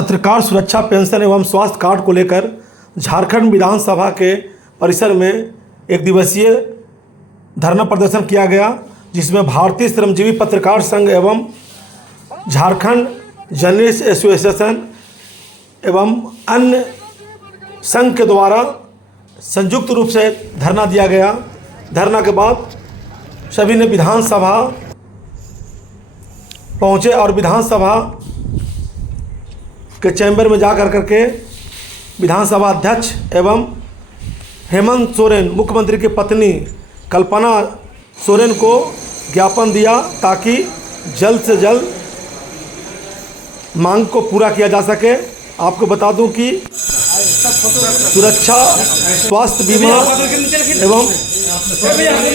पत्रकार सुरक्षा पेंशन एवं स्वास्थ्य कार्ड को लेकर झारखंड विधानसभा के परिसर में एक दिवसीय धरना प्रदर्शन किया गया, जिसमें भारतीय श्रमजीवी पत्रकार संघ एवं झारखंड जर्नलिस्ट एसोसिएशन एवं अन्य संघ के द्वारा संयुक्त रूप से धरना दिया गया। धरना के बाद सभी ने विधानसभा पहुँचे और विधानसभा के चैम्बर में जा करके विधानसभा अध्यक्ष एवं हेमंत सोरेन, मुख्यमंत्री की पत्नी कल्पना सोरेन को ज्ञापन दिया ताकि जल्द से जल्द मांग को पूरा किया जा सके। आपको बता दूं कि सुरक्षा, स्वास्थ्य बीमा एवं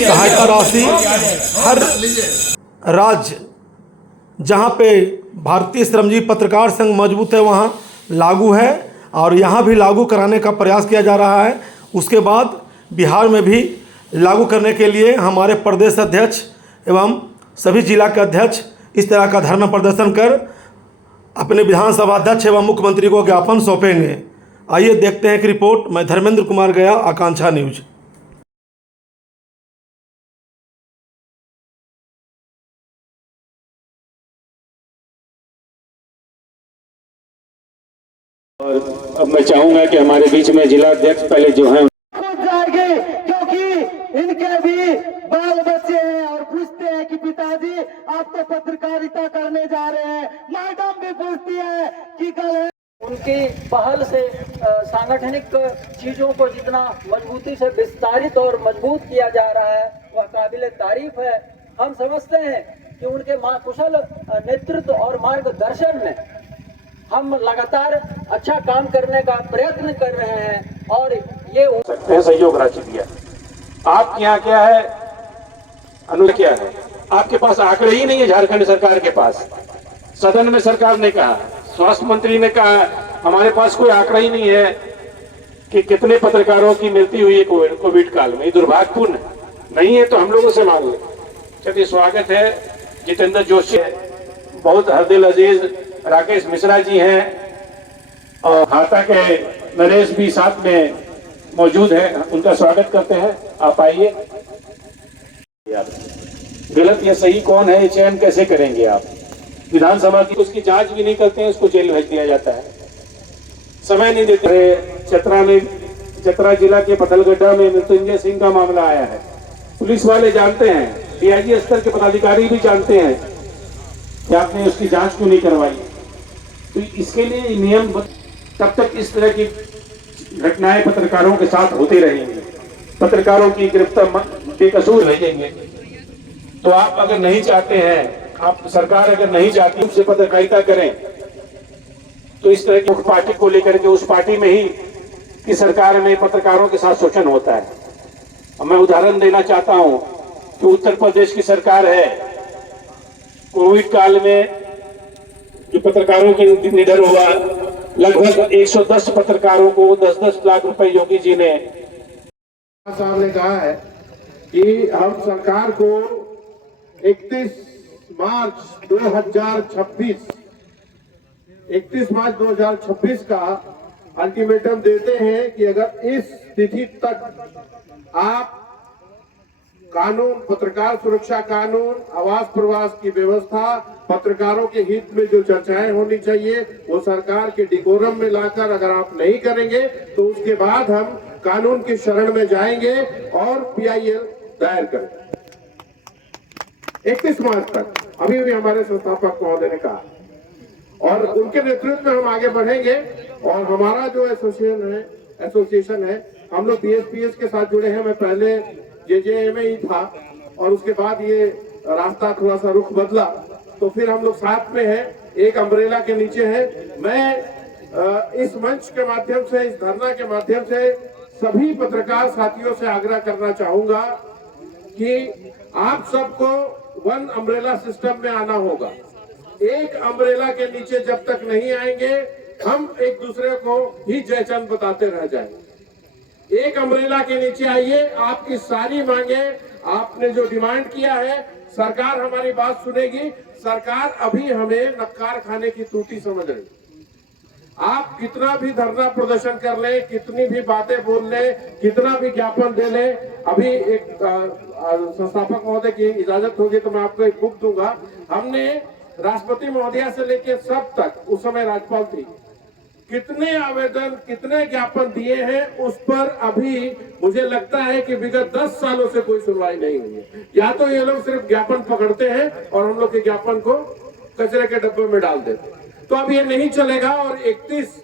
सहायता राशि हर राज्य जहां पे भारतीय श्रमजीवी पत्रकार संघ मजबूत है वहां लागू है और यहां भी लागू कराने का प्रयास किया जा रहा है। उसके बाद बिहार में भी लागू करने के लिए हमारे प्रदेश अध्यक्ष एवं सभी जिला के अध्यक्ष इस तरह का धरना प्रदर्शन कर अपने विधानसभा अध्यक्ष एवं मुख्यमंत्री को ज्ञापन सौंपेंगे। आइए देखते हैं कि रिपोर्ट। मैं धर्मेंद्र कुमार गया, आकांक्षा न्यूज। और अब मैं चाहूंगा कि हमारे बीच में जिला अध्यक्ष पहले जो हैं जाएंगे, क्योंकि इनके भी बाल बच्चे हैं और पूछते हैं कि पिताजी आप तो पत्रकारिता करने जा रहे हैं। मैडम भी पूछती है कि कल है। उनकी पहल से सांगठनिक चीजों को जितना मजबूती से विस्तारित और मजबूत किया जा रहा है वह काबिले तारीफ है। हम समझते हैं कि उनके कुशल नेतृत्व और मार्गदर्शन में हम लगातार अच्छा काम करने का प्रयत्न कर रहे हैं और ये सहयोग राशि दिया। आपके यहाँ क्या है, अनुरोध क्या है? आपके पास आंकड़े ही नहीं है झारखंड सरकार के पास। सदन में सरकार ने कहा, स्वास्थ्य मंत्री ने कहा, हमारे पास कोई आंकड़ा ही नहीं है कि कितने पत्रकारों की मृत्यु हुई है कोविड काल में। ये दुर्भाग्यपूर्ण नहीं है तो हम लोगों से मांग ले। चलिए, स्वागत है। जितेंद्र जोशी है, बहुत हरदिल अजीज राकेश मिश्रा जी हैं और हाथा के नरेश भी साथ में मौजूद हैं, उनका स्वागत करते हैं। आप आइए। गलत या सही कौन है ये चयन कैसे करेंगे आप? विधानसभा की उसकी जांच भी नहीं करते हैं, उसको जेल भेज दिया जाता है, समय नहीं देते। चतरा जिला के पथलगड्ढा में मृत्युंजय सिंह का मामला आया है। पुलिस वाले जानते हैं, डीआईजी स्तर के पदाधिकारी भी जानते हैं कि आपने उसकी जांच क्यों नहीं करवाई। तो इसके लिए नियम तब तक इस तरह की घटनाएं पत्रकारों के साथ होती रहेंगी, पत्रकारों की गिरफ्तार बेकसूर भेजेंगे। तो आप अगर नहीं चाहते हैं, आप सरकार अगर नहीं चाहती उससे पत्रकारिता करें तो इस तरह की मुख्य पार्टी को लेकर के उस पार्टी में ही कि सरकार में पत्रकारों के साथ शोषण होता है। अब मैं उदाहरण देना चाहता हूं कि उत्तर प्रदेश की सरकार है, कोविड काल में जो पत्रकारों के निधन हुआ, लगभग 110 पत्रकारों को 10-10 लाख रुपए योगी जी ने साहब ने कहा है कि हम सरकार को 31 मार्च 2026 का अल्टीमेटम देते हैं कि अगर इस तिथि तक आप कानून, पत्रकार सुरक्षा कानून, आवास प्रवास की व्यवस्था, पत्रकारों के हित में जो चर्चाएं होनी चाहिए वो सरकार के डिकोरम में लाकर अगर आप नहीं करेंगे तो उसके बाद हम कानून की शरण में जाएंगे और पीआईएल दायर करेंगे 31 मार्च तक। अभी भी हमारे संस्थापक महोदय ने कहा और उनके नेतृत्व में हम आगे बढ़ेंगे। और हमारा जो एसोसिएशन है, हम लोग बीएसपीएस के साथ जुड़े हैं। मैं पहले जेजेएम ही था और उसके बाद ये रास्ता थोड़ा सा रुख बदला, तो फिर हम लोग साथ में हैं, एक अम्ब्रेला के नीचे हैं। मैं इस मंच के माध्यम से, इस धरना के माध्यम से सभी पत्रकार साथियों से आग्रह करना चाहूंगा कि आप सबको वन अम्ब्रेला सिस्टम में आना होगा। एक अम्ब्रेला के नीचे जब तक नहीं आएंगे हम एक दूसरे को ही जयचंद बताते रह जाएंगे। एक अम्ब्रेला के नीचे आइए, आपकी सारी मांगे, आपने जो डिमांड किया है, सरकार हमारी बात सुनेगी। सरकार अभी हमें नक्कार खाने की टूटी समझ रही, आप कितना भी धरना प्रदर्शन कर ले, कितनी भी बातें बोल ले, कितना भी ज्ञापन दे ले, अभी एक संस्थापक महोदय की इजाजत होगी तो मैं आपको एक बुक दूंगा। हमने राष्ट्रपति महोदया से लेके सब तक, उस समय राज्यपाल थी, कितने आवेदन, कितने ज्ञापन दिए हैं, उस पर अभी मुझे लगता है कि विगत 10 सालों से कोई सुनवाई नहीं हुई है। या तो ये लोग सिर्फ ज्ञापन पकड़ते हैं और हम लोग के ज्ञापन को कचरे के डब्बे में डाल देते हैं। तो अब ये नहीं चलेगा और 31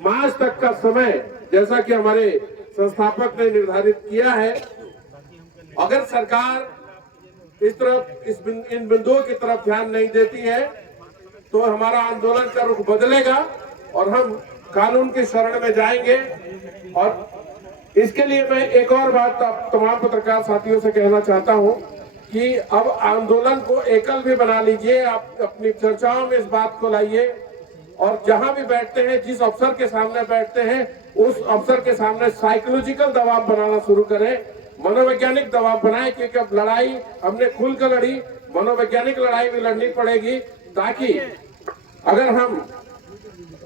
मार्च तक का समय, जैसा कि हमारे संस्थापक ने निर्धारित किया है, अगर सरकार इस तरफ इन बिंदुओं की तरफ ध्यान नहीं देती है तो हमारा आंदोलन का रुख बदलेगा और हम कानून की शरण में जाएंगे। और इसके लिए मैं एक और बात तमाम पत्रकार साथियों से कहना चाहता हूं कि अब आंदोलन को एकल भी बना लीजिए, आप अपनी चर्चाओं में इस बात को लाइए और जहां भी बैठते हैं, जिस अफसर के सामने बैठते हैं, उस अफसर के सामने साइकोलॉजिकल दबाव बनाना शुरू करें, मनोवैज्ञानिक दबाव बनाए, क्योंकि अब लड़ाई हमने खुलकर लड़ी, मनोवैज्ञानिक लड़ाई भी लड़नी पड़ेगी, ताकि अगर हम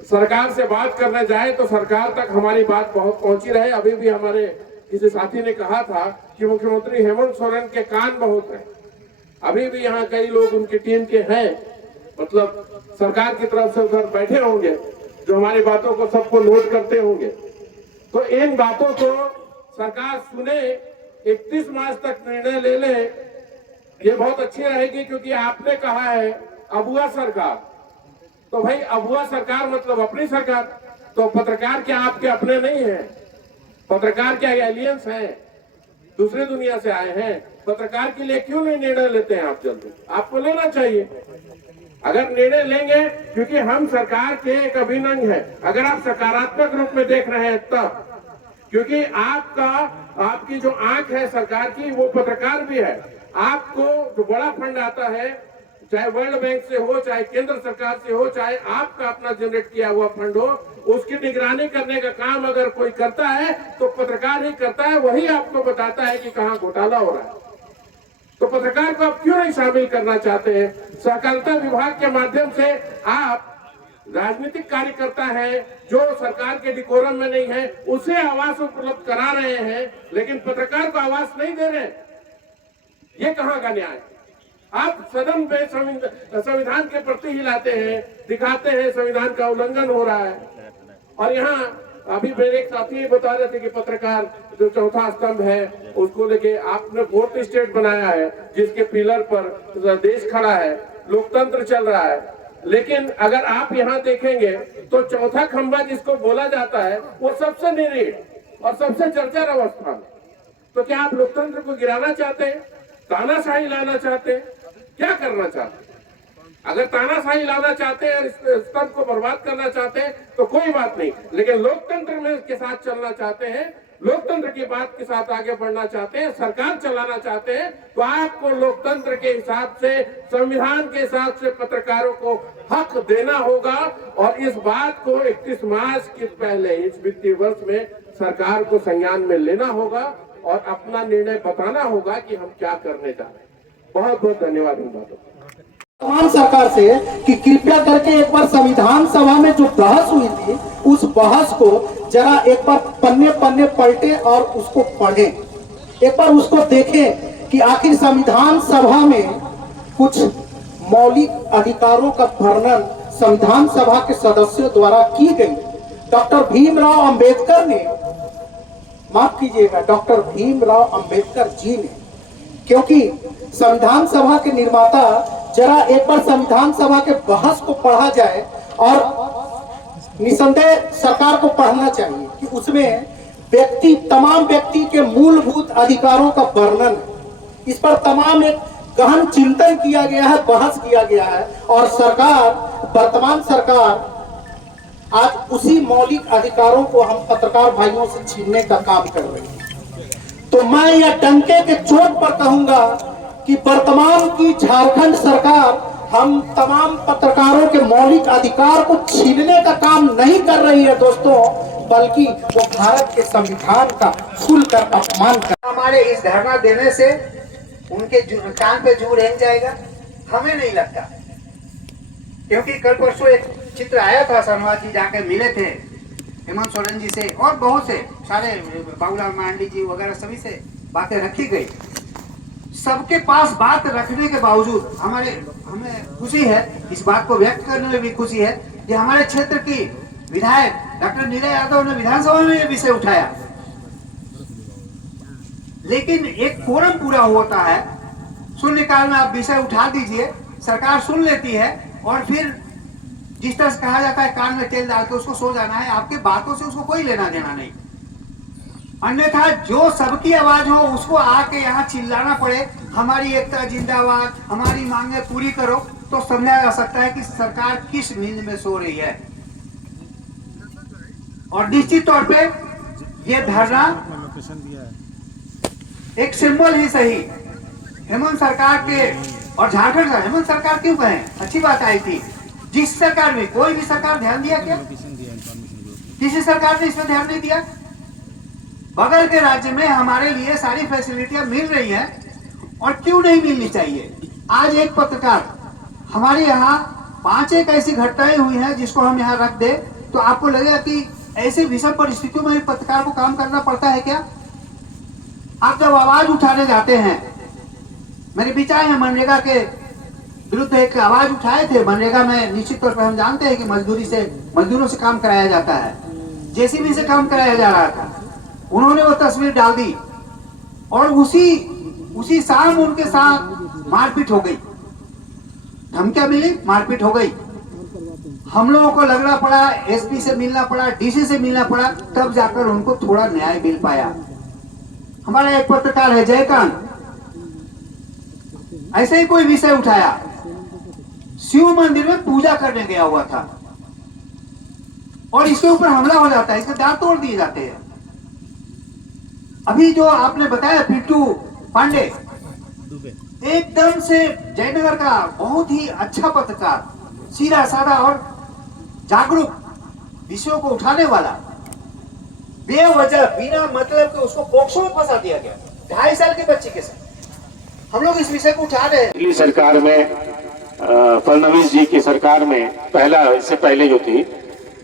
सरकार से बात करने जाए तो सरकार तक हमारी बात पहुंची रहे। अभी भी हमारे किसी साथी ने कहा था कि मुख्यमंत्री हेमंत सोरेन के कान बहुत हैं। अभी भी यहाँ कई लोग उनकी टीम के हैं, मतलब सरकार की तरफ से उधर बैठे होंगे, जो हमारी बातों को सबको नोट करते होंगे। तो इन बातों को सरकार सुने, 31 मार्च तक निर्णय ले ले, ये बहुत अच्छी रहेगी। क्योंकि आपने कहा है अबुआ सरकार, तो भाई अबुआ सरकार मतलब अपनी सरकार। तो पत्रकार क्या आपके अपने नहीं है? पत्रकार क्या एलियंस हैं, दूसरी दुनिया से आए हैं? पत्रकार के लिए क्यों नहीं निर्णय लेते हैं आप? जल्दी आपको लेना चाहिए। अगर निर्णय लेंगे, क्योंकि हम सरकार के एक अभिन्न अंग है, अगर आप सकारात्मक रूप में देख रहे हैं तब, क्योंकि आपकी जो आंख है सरकार की, वो पत्रकार भी है। आपको जो बड़ा फंड आता है, चाहे वर्ल्ड बैंक से हो, चाहे केंद्र सरकार से हो, चाहे आपका अपना जनरेट किया हुआ फंड हो, उसकी निगरानी करने का काम अगर कोई करता है तो पत्रकार ही करता है। वही आपको बताता है कि कहाँ घोटाला हो रहा है। तो पत्रकार को आप क्यों नहीं शामिल करना चाहते हैं? सहकारिता विभाग के माध्यम से आप राजनीतिक कार्यकर्ता है जो सरकार के डिकोरम में नहीं है, उसे आवास उपलब्ध करा रहे हैं, लेकिन पत्रकार को आवास नहीं दे रहे। ये कहाँ का न्याय? आप सदन में संविधान के प्रति हिलाते हैं, दिखाते हैं संविधान का उल्लंघन हो रहा है। और यहाँ अभी मेरे एक साथी बता रहे थे कि पत्रकार जो चौथा स्तंभ है उसको लेके आपने 4th स्टेट बनाया है, जिसके पिलर पर देश खड़ा है, लोकतंत्र चल रहा है। लेकिन अगर आप यहाँ देखेंगे तो चौथा खंभा जिसको बोला जाता है वो सबसे निरीह और सबसे चर्चा अवस्था में। तो क्या आप लोकतंत्र को गिराना चाहते हैं? तानाशाही लाना चाहते हैं? क्या करना चाहते हैं? अगर तानाशाही लाना चाहते हैं, इस स्तंभ को बर्बाद करना चाहते हैं तो कोई बात नहीं, लेकिन लोकतंत्र में के साथ चलना चाहते हैं, लोकतंत्र की बात के साथ आगे बढ़ना चाहते हैं, सरकार चलाना चाहते हैं, तो आपको लोकतंत्र के हिसाब से, संविधान के हिसाब से पत्रकारों को हक देना होगा। और इस बात को 31 मार्च के पहले इस वित्तीय वर्ष में सरकार को संज्ञान में लेना होगा और अपना निर्णय बताना होगा कि हम क्या करने जा रहे हैं। बहुत बहुत धन्यवाद इन बातों। तमाम सरकार से कि कृपया करके एक बार संविधान सभा में जो बहस हुई थी, उस बहस को जरा एक बार पन्ने पन्ने पलटे और उसको पढ़ें, एक बार उसको देखें कि आखिर संविधान सभा में कुछ मौलिक अधिकारों का वर्णन संविधान सभा के सदस्यों द्वारा की गई। डॉक्टर भीमराव अंबेडकर ने, माफ कीजिएगा, डॉक्टर भीमराव अंबेडकर जी ने, क्योंकि संविधान सभा के निर्माता, जरा एक बार संविधान सभा के बहस को पढ़ा जाए और निसंदेह सरकार को पढ़ना चाहिए कि उसमें तमाम व्यक्ति के मूलभूत अधिकारों का वर्णन, इस पर तमाम एक गहन चिंतन किया गया है, बहस किया गया है। और सरकार, वर्तमान सरकार आज उसी मौलिक अधिकारों को हम पत्रकार भाइयों से छीनने का काम कर रही है। तो मैं यह डंके के चोट पर कहूंगा कि वर्तमान की झारखंड सरकार हम तमाम पत्रकारों के मौलिक अधिकार को छीनने का काम नहीं कर रही है दोस्तों, बल्कि वो भारत के संविधान का खुलकर अपमान कर। हमारे इस धरना देने से उनके कान पे जू रेंग जाएगा, हमें नहीं लगता, क्योंकि कल परसों एक चित्र आया था, शर्मा जी जाके मिले थे हेमंत सोरेन जी से और बहुत से सारे बाबूलाल मांडी जी वगैरह सभी से बातें रखी गई। सबके पास बात रखने के बावजूद हमें खुशी है, इस बात को व्यक्त करने में भी खुशी है कि हमारे क्षेत्र की विधायक डॉक्टर नीरज यादव ने विधानसभा में यह विषय उठाया, लेकिन एक फोरम पूरा होता है, शून्यकाल में आप विषय उठा दीजिए, सरकार सुन लेती है और फिर जिस तरह से कहा जाता है कान में तेल डाल के उसको सो जाना है, आपकी बातों से उसको कोई लेना देना नहीं। अन्यथा जो सबकी आवाज हो उसको आके यहाँ चिल्लाना पड़े, हमारी एकता जिंदाबाद, हमारी मांगे पूरी करो, तो समझा जा सकता है कि सरकार किस नींद में सो रही है। और निश्चित तौर पे ये धरना एक सिंबल ही सही हेमंत सरकार के और झारखंड का, हेमंत सरकार क्यों कहें, अच्छी बात आई थी। जिस सरकार में कोई भी सरकार ध्यान दिया क्या? किसी सरकार ने इसमें ध्यान नहीं दिया। बगल के राज्य में हमारे लिए सारी फैसिलिटियां मिल रही हैं और क्यों नहीं मिलनी चाहिए। आज एक पत्रकार हमारे यहाँ 5 एक ऐसी घटनाएं हुई हैं जिसको हम यहाँ रख दे तो आपको लगेगा कि ऐसे विषम परिस्थितियों में पत्रकार को काम करना पड़ता है क्या? आप जब आवाज उठाने जाते हैं, मेरे विचार है मनरेगा के विरुद्ध एक आवाज उठाए थे। मनरेगा में निश्चित तौर पर हम जानते हैं कि मजदूरों से काम कराया जाता है, जेसीबी से काम कराया जा रहा था। उन्होंने वो तस्वीर डाल दी और उसी शाम उनके साथ मारपीट हो गई, धमकियां मिली, मारपीट हो गई। हम लोगों को लगना पड़ा, एसपी से मिलना पड़ा, डीसी से मिलना पड़ा, तब जाकर उनको थोड़ा न्याय मिल पाया। हमारा एक पत्रकार है जयकांत, ऐसे ही कोई विषय उठाया, शिव मंदिर में पूजा करने गया हुआ था और इसके ऊपर हमला हो जाता है, इसके दांत तोड़ दिए जाते हैं। अभी जो आपने बताया पिंटू पांडे, एकदम से जयनगर का बहुत ही अच्छा पत्रकार, सीधा साधा और जागरूक, विषयों को उठाने वाला, बेवजह बिना मतलब के उसको बॉक्सों में फंसा दिया गया 2.5 साल के बच्चे के साथ। हम लोग इस विषय को उठा रहे हैं। दिल्ली सरकार में फडणवीस जी की सरकार में इससे पहले जो थी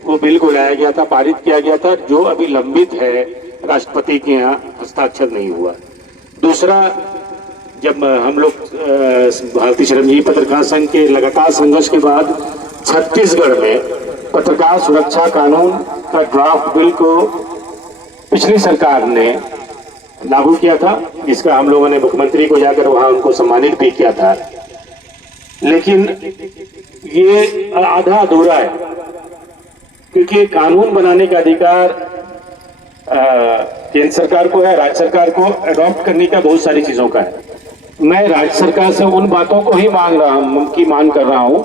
वो बिल को लाया गया था, पारित किया गया था, जो अभी लंबित है, राष्ट्रपति के यहाँ हस्ताक्षर नहीं हुआ। दूसरा, जब हम लोग भारतीय श्रमजीवी पत्रकार संघ के लगातार संघर्ष के बाद छत्तीसगढ़ में पत्रकार सुरक्षा कानून का ड्राफ्ट बिल को पिछली सरकार ने लागू किया था, जिसका हम लोगों ने मुख्यमंत्री को जाकर वहां उनको सम्मानित भी किया था, लेकिन ये आधा अधूरा है, क्योंकि कानून बनाने का अधिकार केंद्र सरकार को है, राज्य सरकार को अडॉप्ट करने का बहुत सारी चीजों का है। मैं राज्य सरकार से उन बातों को ही मांग कर रहा हूं,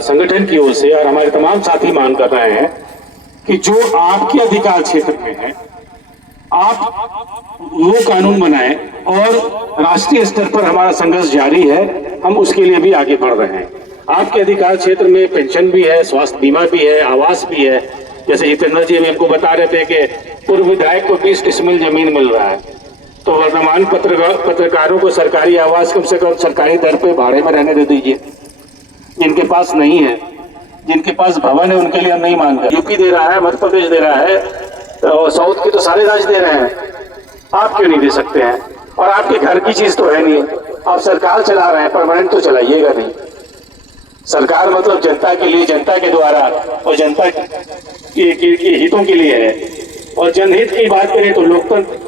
संगठन की ओर से, और हमारे तमाम साथी मांग कर रहे हैं कि जो आपके अधिकार क्षेत्र में है, आप वो कानून बनाएं, और राष्ट्रीय स्तर पर हमारा संघर्ष जारी है, हम उसके लिए भी आगे बढ़ रहे हैं। आपके अधिकार क्षेत्र में पेंशन भी है, स्वास्थ्य बीमा भी है, आवास भी है। जैसे जितेंद्र जी हमको बता रहे थे कि पूर्व विधायक को 20 डिसमिल जमीन मिल रहा है, तो वर्तमान पत्रकारों को सरकारी आवास कम से कम सरकारी दर पे भाड़े में रहने दे दीजिए। जिनके पास नहीं है, जिनके पास भवन है, उनके लिए हम नहीं मांग रहे। यूपी दे रहा है, मध्य प्रदेश दे रहा है, तो साउथ के तो सारे राज्य दे रहे हैं, आप क्यों नहीं दे सकते हैं? और आपके घर की चीज तो है नहीं, आप सरकार चला रहे हैं, परमानेंट तो चलाइएगा नहीं। सरकार मतलब जनता के लिए, जनता के द्वारा, और जनता के हितों के लिए है। और जनहित की बात करें तो लोकतंत्र,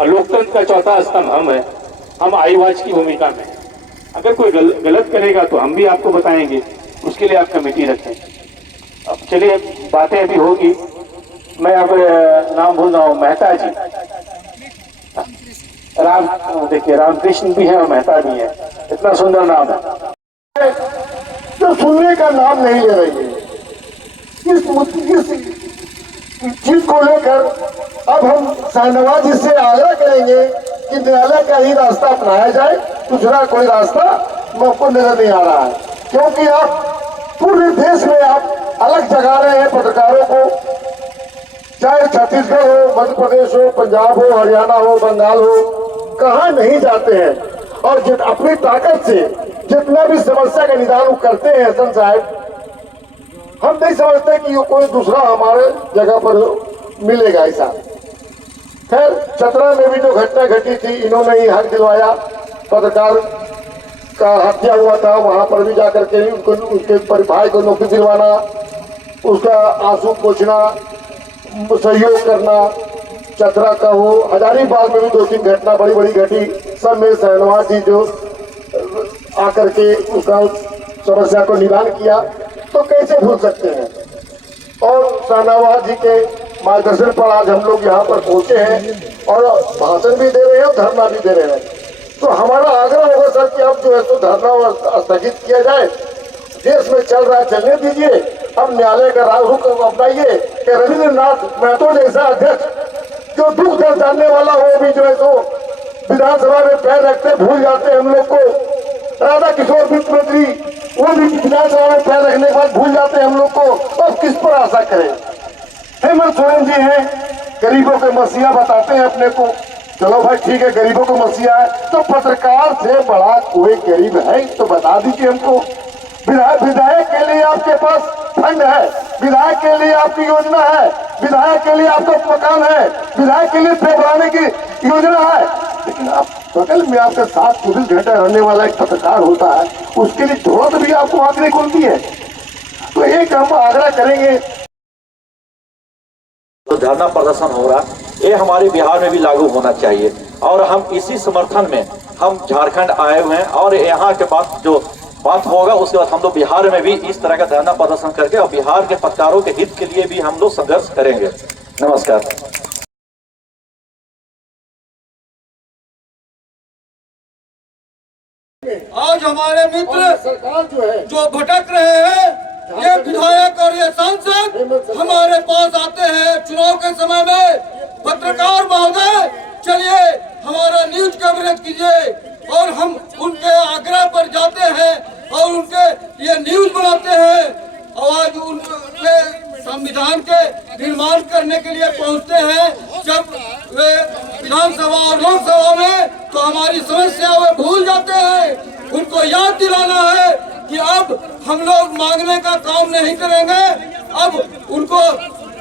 और लोकतंत्र का चौथा स्तंभ हम है, हम आई वॉच की भूमिका में। अगर कोई गलत करेगा तो हम भी आपको बताएंगे, उसके लिए आप कमेटी रखें। अब चलिए, बातें अभी होगी। मैं अब नाम भूल रहा हूँ, मेहता जी, देखिए रामकृष्ण भी है और मेहता भी है, इतना सुंदर नाम है, तो सुनने का नाम नहीं ले रही है। इस चीज को लेकर अब हम शाहनवाज जी से आग्रह करेंगे कि न्यायालय का ही रास्ता अपनाया जाए, दूसरा कोई रास्ता आपको नजर नहीं आ रहा है, क्योंकि आप पूरे देश में आप अलग जगा रहे हैं पत्रकारों को, चाहे छत्तीसगढ़ हो, मध्य प्रदेश हो, पंजाब हो, हरियाणा हो, बंगाल हो, कहाँ नहीं जाते हैं, और अपनी ताकत से जितना भी समस्या का निदान करते हैं हसन साहब, हम नहीं समझते कि ये कोई दूसरा हमारे जगह पर मिलेगा ऐसा। खैर, चतरा में भी जो घटना घटी थी, इन्होंने ही हक दिलवाया। पत्रकार का हत्या हुआ था, वहां पर भी जाकर के उनको, उसके भाई को नौकरी दिलवाना, उसका आंसू पोंछना, सहयोग करना। चतरा का वो हजारीबाग में भी 2-3 घटना बड़ी बड़ी घटी, सब में शहनवाज जी जो आकर के उसका समस्या को निदान किया, तो कैसे भूल सकते हैं। और शहनवाज जी के मार्गदर्शन पर आज हम लोग यहाँ पर पहुंचे हैं और भाषण भी दे रहे हैं और धरना भी दे रहे हैं। तो हमारा आग्रह होगा सर कि अब जो है तो धरना स्थगित किया जाए। देश में चल रहा है, चलने दीजिए। अब न्यायालय का रुख अपनाइए कि रविंद्रनाथ महतो जैसा अध्यक्ष जो दुख दर्द जानने वाला हो भी जो है तो विधानसभा में पैर रखते भूल जाते हैं हम लोग को। राधा किशोर वित्त मंत्री, वो भी विधानसभा में पैर रखने के बाद भूल जाते हैं हम लोग को। अब किस पर आशा करें। हेमंत सोरेन जी हैं, गरीबों के मसीहा बताते हैं अपने को। चलो भाई ठीक है, गरीबों को मसीहा है, तो पत्रकार से बड़ा कोई गरीब है तो बता दीजिए हमको। विधायक के लिए आपके पास फंड है, विधायक के लिए आपकी योजना है, विधायक के लिए आपका मकान है, विधायक के लिए पेड़ बनाने की योजना है, लेकिन आप बगल में आपके साथ 24 घंटे रहने वाला एक पत्रकार होता है, उसके लिए जरूरत भी आपको आंख नहीं खुलती है। तो एक हम आग्रह करेंगे, तो धरना प्रदर्शन हो रहा ये हमारे बिहार में भी लागू होना चाहिए और हम इसी समर्थन में हम झारखंड आए हुए हैं और यहाँ के बाद जो बात होगा उसके बाद हम लोग बिहार में भी इस तरह का धरना प्रदर्शन करके और बिहार के पत्रकारों के हित के लिए भी हम लोग संघर्ष करेंगे। नमस्कार। आज हमारे मित्र सरकार जो है जो भटक रहे हैं, ये विधायक और ये सांसद हमारे पास आते हैं चुनाव के समय में। पत्रकार महोदय, चलिए हमारा न्यूज कवरेज कीजिए और हम उनके आग्रह पर जाते हैं और उनके लिए न्यूज बनाते हैं। आवाज उनके संविधान के निर्माण करने के लिए पहुंचते हैं। जब वे विधानसभा और लोकसभा में तो हमारी समस्या वे भूल जाते हैं। उनको याद दिलाना है कि अब हम लोग मांगने का काम नहीं करेंगे। अब उनको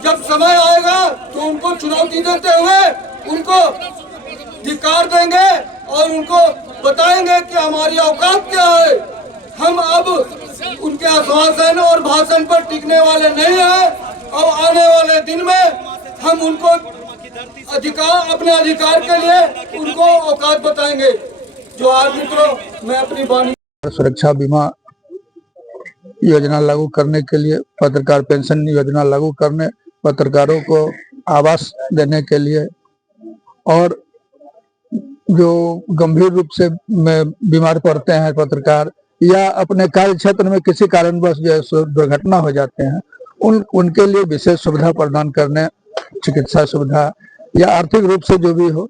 जब समय आएगा तो उनको चुनौती देते हुए उनको धिक्कार देंगे और उनको बताएंगे कि हमारी औकात क्या है। हम अब उनके आश्वासन और भाषण पर टिकने वाले नहीं हैं। अब आने वाले दिन में हम उनको अपने अधिकार के लिए उनको औकात बताएंगे। जो आज मित्रों, मैं अपनी वाणी सुरक्षा बीमा योजना लागू करने के लिए, पत्रकार पेंशन योजना लागू करने, पत्रकारों को आवास देने के लिए और जो गंभीर रूप से बीमार पड़ते हैं पत्रकार या अपने कार्य क्षेत्र में किसी कारणवश जो दुर्घटना हो जाते हैं उनके लिए विशेष सुविधा प्रदान करने, चिकित्सा सुविधा या आर्थिक रूप से जो भी हो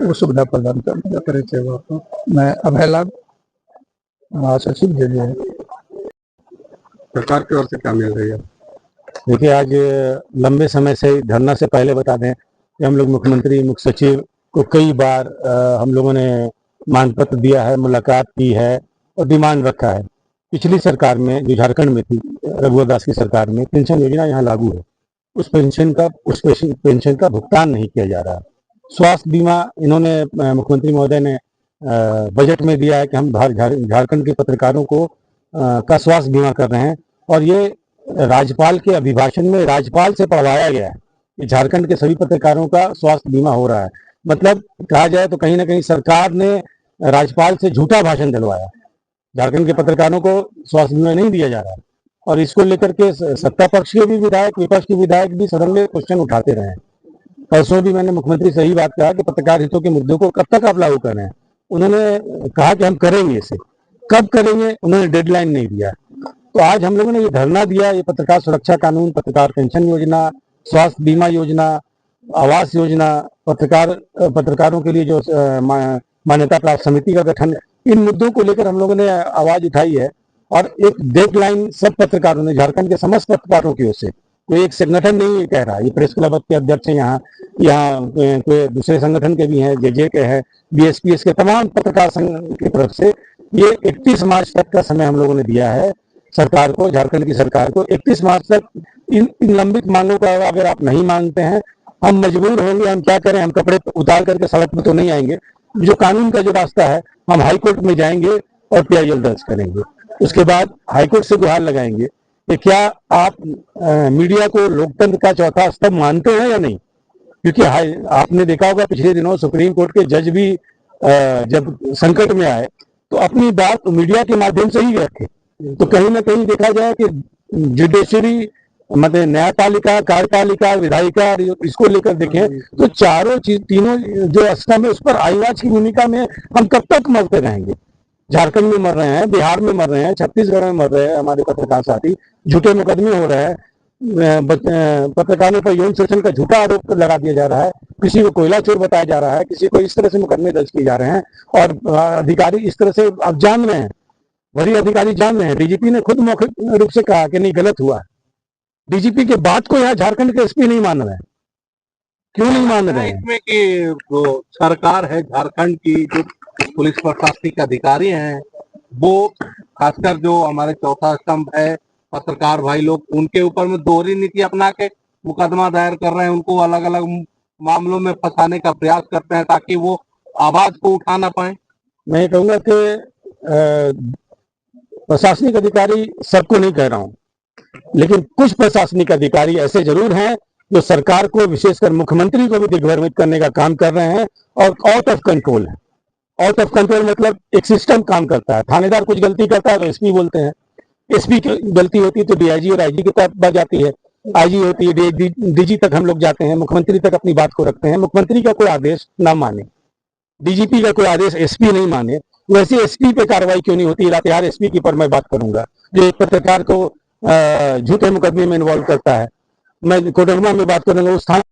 वो सुविधा प्रदान करने का परिचय। मैं अभय लाल, महासचिव जेडीए। सरकार की ओर से क्या मिल रही है? देखिए, आज लंबे समय से धरना से पहले बता दें कि हम लोग मुख्यमंत्री, मुख्य सचिव को कई बार हम लोगों ने मांग पत्र दिया है, मुलाकात की है और डिमांड रखा है। पिछली सरकार में जो झारखंड में थी, रघुवर दास की सरकार में, पेंशन योजना यहाँ लागू है। उस पेंशन का भुगतान नहीं किया जा रहा। स्वास्थ्य बीमा इन्होंने मुख्यमंत्री महोदय ने बजट में दिया है कि हम झारखंड के पत्रकारों को का स्वास्थ्य बीमा कर रहे हैं और ये राज्यपाल के अभिभाषण में राज्यपाल से पढ़वाया गया है कि झारखंड के सभी पत्रकारों का स्वास्थ्य बीमा हो रहा है। मतलब कहा जाए तो कहीं ना कहीं सरकार ने राज्यपाल से झूठा भाषण दिलवाया। झारखंड के पत्रकारों को स्वास्थ्य बीमा नहीं दिया जा रहा है और इसको लेकर के सत्ता पक्ष के भी विधायक, विपक्ष के विधायक भी सदन में क्वेश्चन उठाते रहे। परसों भी मैंने मुख्यमंत्री से ही बात कहा कि पत्रकार हितों के मुद्दों को कब तक आप लागू कर रहे हैं। उन्होंने कहा कि हम करेंगे, इसे कब करेंगे उन्होंने डेडलाइन नहीं दिया। तो आज हम लोगों ने ये धरना दिया, ये पत्रकार सुरक्षा कानून, पत्रकार पेंशन योजना, स्वास्थ्य बीमा योजना, आवास योजना, पत्रकारों के लिए जो मान्यता प्राप्त समिति का गठन, इन मुद्दों को लेकर हम लोगों ने आवाज उठाई है और एक डेडलाइन सब पत्रकारों ने, झारखंड के समस्त पत्रकारों की ओर से, कोई एक संगठन नहीं कह रहा, ये प्रेस क्लब के अध्यक्ष हैं, यहाँ कोई दूसरे संगठन के भी हैं, जेजे के हैं, बीएसपीएस के तमाम पत्रकार संघ की तरफ से ये 31 मार्च तक का समय हम लोगों ने दिया है। सरकार को, झारखंड की सरकार को 31 मार्च तक इन लंबित मांगों का अगर आप नहीं मानते हैं, हम मजबूर होंगे। हम क्या करें, हम कपड़े उतार करके सड़क पर तो नहीं आएंगे। जो कानून का जो रास्ता है, हम हाई कोर्ट में जाएंगे और PIL दर्ज करेंगे। उसके बाद हाई कोर्ट से गुहार लगाएंगे कि क्या आप मीडिया को लोकतंत्र का चौथा स्तंभ मानते हैं या नहीं। क्योंकि आपने देखा होगा पिछले दिनों सुप्रीम कोर्ट के जज भी जब संकट में आए तो अपनी बात मीडिया के माध्यम से ही रखे। तो कहीं ना कहीं देखा जाए कि जुडिशरी मतलब न्यायपालिका, कार्यपालिका, विधायिका, इसको लेकर देखें तो चारों चीज, तीनों जो स्तंभ है उस पर आईवाज की भूमिका में हम कब तक मरते रहेंगे। झारखंड में मर रहे हैं, बिहार में मर रहे हैं, छत्तीसगढ़ में मर रहे हैं हमारे पत्रकार साथी, झूठे मुकदमे हो रहे हैं, पत्रकारों पर यौन शोषण का झूठा आरोप लगा दिया जा रहा है, किसी को कोयला चोर बताया जा रहा है, किसी को इस तरह से मुकदमे दर्ज किए जा रहे हैं और अधिकारी इस तरह से अब जान रहे हैं, वरीय अधिकारी जान रहे हैं। DGP ने खुद मौखिक रूप से कहा कि नहीं, गलत हुआ। DGP के बात को यहाँ झारखंड के SP नहीं मान रहे हैं। क्यों नहीं मान रहे हैं? इसमें कि जो सरकार है झारखंड की, जो पुलिस प्रशासनिक अधिकारी हैं, वो खासकर जो हमारे चौथा स्तंभ है पत्रकार भाई लोग, उनके ऊपर में दोहरी नीति अपना के मुकदमा दायर कर रहे हैं, उनको अलग अलग मामलों में फंसाने का प्रयास करते हैं ताकि वो आवाज को उठा ना पाए। मैं ये कहूंगा कि प्रशासनिक अधिकारी सबको नहीं कह रहा हूं, लेकिन कुछ प्रशासनिक अधिकारी ऐसे जरूर हैं जो सरकार को, विशेषकर मुख्यमंत्री को भी दिग्भ्रमित करने का काम कर रहे हैं और आउट ऑफ कंट्रोल है। आउट ऑफ कंट्रोल मतलब एक सिस्टम काम करता है। थानेदार कुछ गलती करता है तो SP बोलते हैं, SP की गलती होती है तो DIG और IG की तरफ बात जाती है, IG होती है DG तक हम लोग जाते हैं, मुख्यमंत्री तक अपनी बात को रखते हैं। मुख्यमंत्री का कोई आदेश ना माने, DGP का कोई आदेश SP नहीं माने, वैसे SP पे कार्रवाई क्यों नहीं होती। लातेहार SP की पर मैं बात करूंगा जो एक पत्रकार को झूठे मुकदमे में इन्वॉल्व करता है। मैं कोडरमा में बात करूंगा, उस थाना